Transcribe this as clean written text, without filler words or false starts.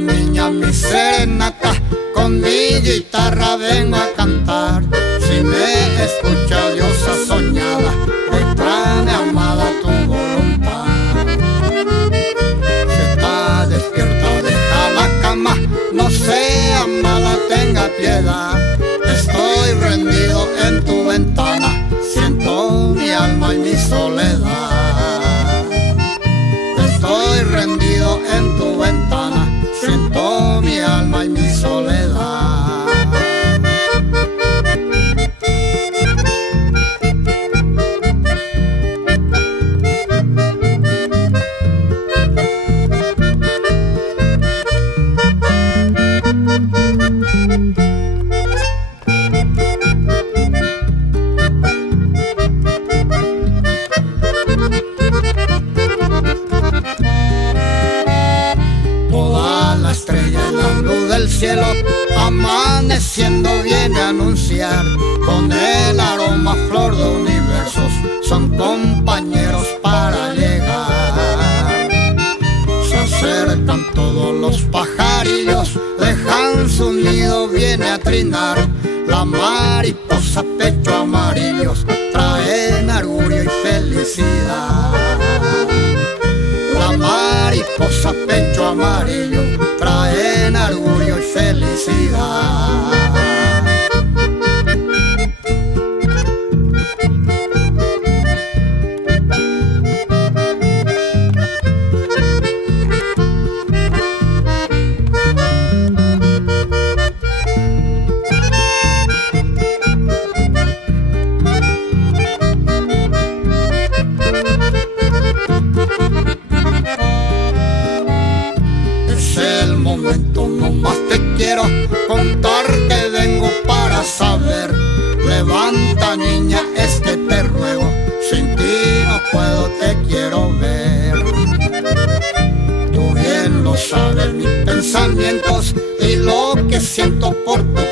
Niña, mi serenata, con mi guitarra vengo a cantar. Si me escucha diosa soñada, detrás de amada tu voluntad. Si está despierta, deja la cama, no sea mala, tenga piedad. Estoy rendido en tu ventana, siento mi alma y mi soledad. Estoy rendido en tu ventana, siento mi alma y mi soledad. El cielo amaneciendo viene a anunciar, con el aroma flor de universos, son compañeros para llegar. Se acercan todos los pajarillos, dejan su nido, viene a trinar. La mariposa pecho amarillos traen augurio y felicidad. La mariposa pecho amarillo traen augurio y felicidad. Nomás te quiero contar que vengo para saber. Levanta, niña, es que te ruego, sin ti no puedo, te quiero ver. Tú bien lo sabes, mis pensamientos y lo que siento por tu